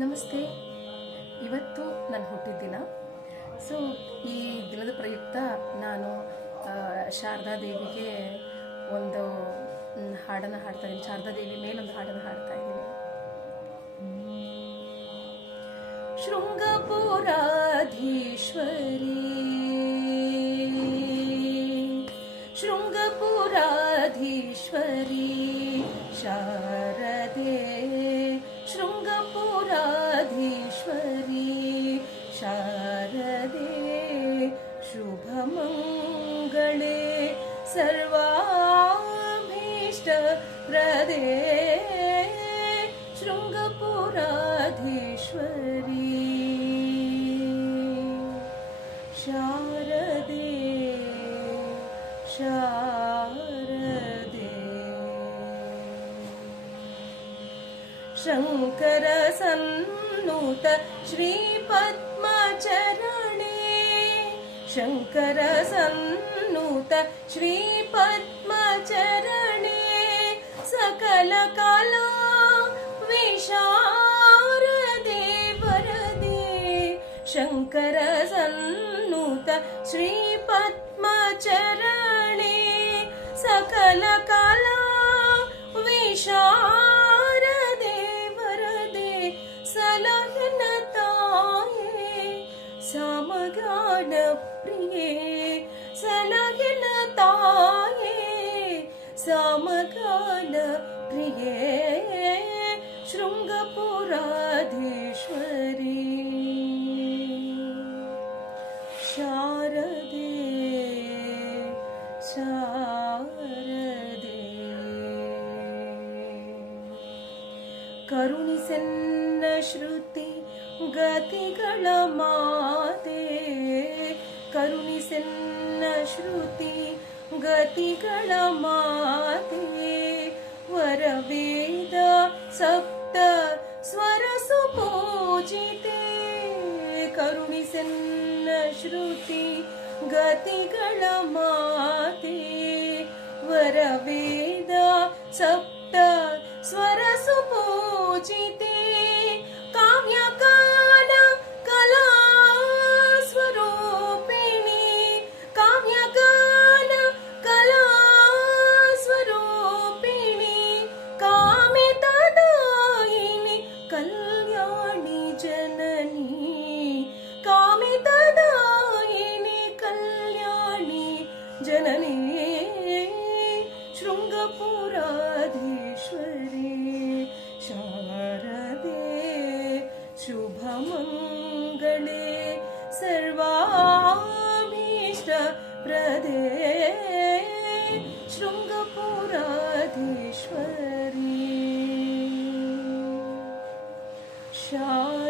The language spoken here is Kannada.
ನಮಸ್ತೆ. ಇವತ್ತು ನನ್ನ ಹುಟ್ಟಿದ. ಸೊ ಈ ದಿನದ ಪ್ರಯುಕ್ತ ನಾನು ಶಾರದಾ ದೇವಿಗೆ ಒಂದು ಹಾಡನ್ನು ಹಾಡ್ತಾ ಇದ್ದೀನಿ. ಶಾರದಾ ದೇವಿ ಮೇಲೊಂದು ಹಾಡನ್ನು ಹಾಡ್ತಾ ಇದ್ದೀನಿ. ಶೃಂಗಪುರಾಧೀಶ್ವರಿ ಶೃಂಗಪುರಾಧೀಶ್ವರಿ ಶಾರದೆ, ಶೃಂಗಪುರಾಧೀಶ್ವರಿ ಶಾರದೆ, ಶುಭಮಂಗಳೇ ಸರ್ವಾಭೀಷ್ಟ ಪ್ರದೇ, ಶೃಂಗಪುರಾಧೀಶ್ವರಿ ಶಾರದೆ ಶಾರದೆ. ಶಂಕರ ಸನ್ನುತ ಶ್ರೀ ಪದ್ಮಚರಣೆ, ಶಂಕರ ಸನ್ನುತ ಶ್ರೀ ಪದ್ಮಚರಣೆ, ಸಕಲ ಕಲಾ ವಿಶಾರದೆ ವರದೆ, ಶಂಕರ ಸನ್ನುತ ಶ್ರೀ ಪದ್ಮಚರಣೆ, ಸಕಲ ಕಲಾ ವಿಶಾರದೆ ವರದೆ, ಸಲಹನ ತಾಯೇ ಸಮಗಾನ ಪ್ರಿಯೇ, ಸಲಹನ ತಾಯೇ ಸಮಗಾನ ಪ್ರಿಯೇ, ಶೃಂಗಪುರಾಧೀಶ್ವರಿ ಶಾರದೆ ಶಾರದೆ. ಕರುಣಿಸೆನ್ನ ಶ್ರುತಿ ಗತಿಗಳ ಮಾತೆ, ಕರುಣಿಸೆನ್ನ ಶ್ರುತಿ ಗತಿಗಳ ಮಾತೆ, ವರವೇದ ಸಪ್ತ ಸ್ವರ ಸುಪೂಜಿತೆ, ಕರುಣಿಸೆನ್ನ ಶ್ರುತಿ ಗತಿಗಳ ಮಾತೆ, ವರವೇದ ಸಪ್ತ ಸ್ವರ ಸುಪೂಜಿತೆ, ಕಾವ್ಯಗಾನ ಕಲಾ ಸ್ವರೂಪಿಣಿ, ಕಾವ್ಯಗಾನ ಕಲಾ ಸ್ವರೂಪಿಣಿ, ಕಾಮಿತದಾಯಿನಿ ಕಲ್ಯಾಣಿ ಜನನಿ, ಕಾಮಿತದಾಯಿನಿ ಕಲ್ಯಾಣಿ ಜನನಿ, ಶೃಂಗಪುರಾಧೀಶ್ವರಿ ಶಾರದೆ, ಶುಭಮಂಗಳೇ ಸರ್ವಾಭೀಷ್ಟ ಪ್ರದೇ, ಶೃಂಗಪುರಾಧೀಶ್ವರಿ ಶಾರದೆ.